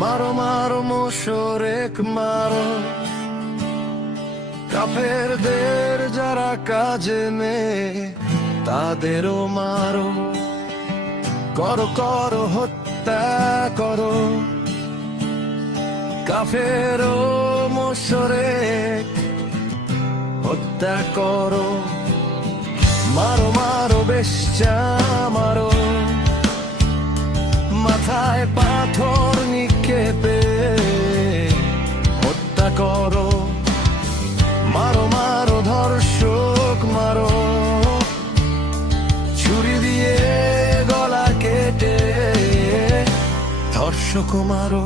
মারো মারো মোশরেক মারো, কাফেরদের যারা কাজে নেই তাদেরও মারো। করো করো হত্যা করো, কাফের ও মোশরেক হত্যা করো। মারো মারো বেশ্যা মারো, মাথায় পাথর নিক্ষেপে হত্যা করো। মারো মারো ধর্ষক মারো, ছুরি দিয়ে গলা কেটে ধর্ষক মারো।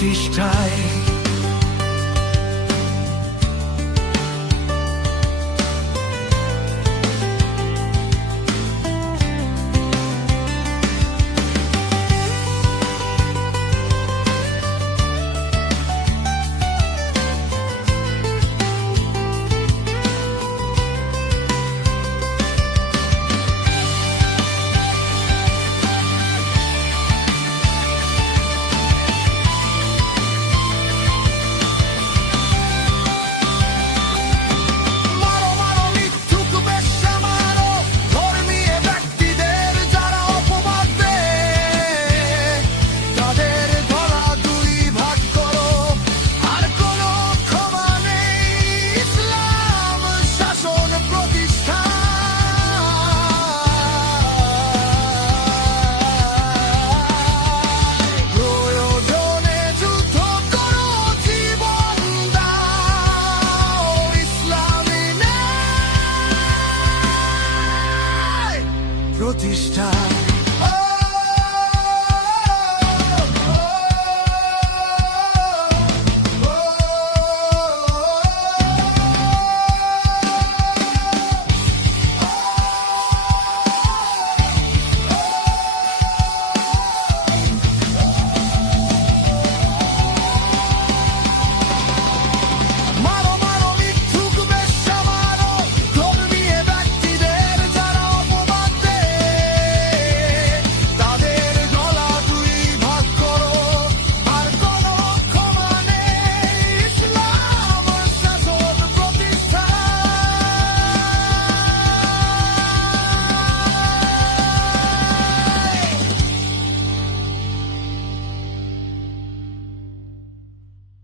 প্রতিষ্ঠায়